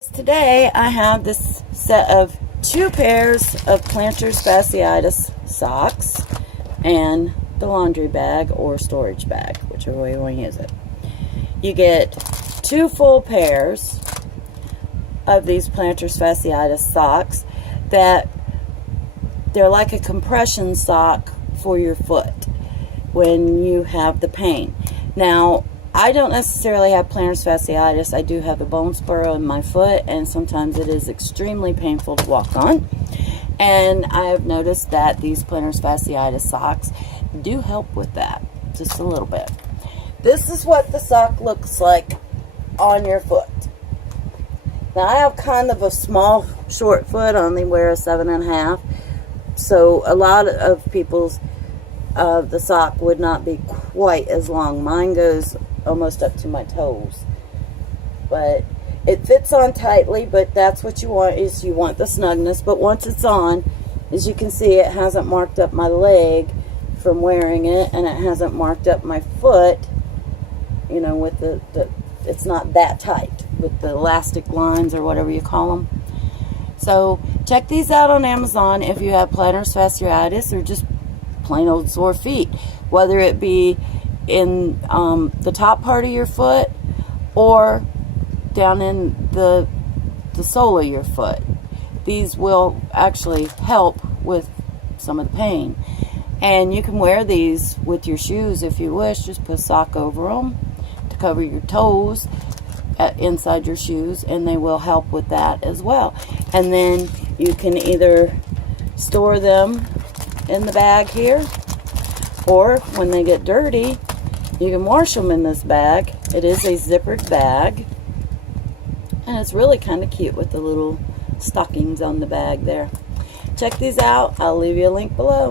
Today I have this set of 2 pairs of Plantar Fasciitis socks and the laundry bag or storage bag, whichever way you want to use it. You get 2 full pairs of these Plantar Fasciitis socks that they're like a compression sock for your foot when you have the pain. Now, I don't necessarily have plantar fasciitis. I do have a bone spur in my foot, and sometimes it is extremely painful to walk on. And I have noticed that these plantar fasciitis socks do help with that, just a little bit. This is what the sock looks like on your foot. Now, I have kind of a small, short foot. I only wear a 7.5. So a lot of people's the sock would not be quite as long. Mine goes almost up to my toes, but it fits on tightly. But that's what you want, is you want the snugness. But once it's on, as you can see, it hasn't marked up my leg from wearing it, and it hasn't marked up my foot, you know, with the it's not that tight with the elastic lines or whatever you call them. So check these out on Amazon if you have plantar fasciitis or just plain old sore feet, whether it be in the top part of your foot or down in the sole of your foot. These will actually help with some of the pain. And you can wear these with your shoes if you wish. Just put a sock over them to cover your toes inside your shoes, and they will help with that as well. And then you can either store them in the bag here, or when they get dirty, you can wash them in this bag. It is a zippered bag, and it's really kind of cute with the little stockings on the bag there. Check these out. I'll leave you a link below.